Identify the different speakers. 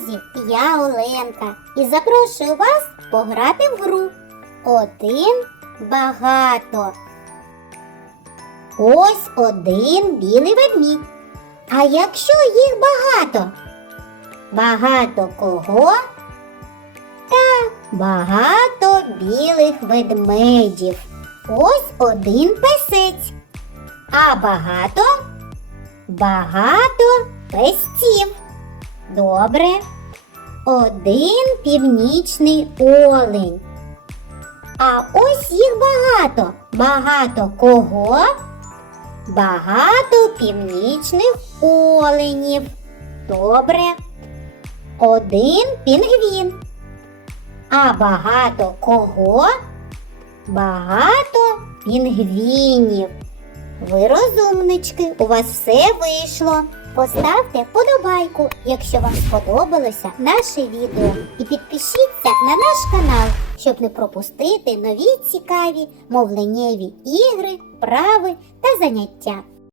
Speaker 1: друзі! Я Оленка і запрошую вас пограти в гру. Один багато. Ось один білий ведмідь. А якщо їх багато? Багато кого? Та багато білих ведмедів. Ось один песець. А багато? Багато песців. Добре. Один північний олень. А ось їх багато. Багато кого? Багато північних оленів. Добре. Один пінгвін. А багато кого? Багато пінгвінів. Ви розумнички, у вас все вийшло. Поставте вподобайку, якщо вам сподобалося наше відео. І підпишіться на наш канал, щоб не пропустити нові цікаві мовленнєві ігри, вправи та заняття.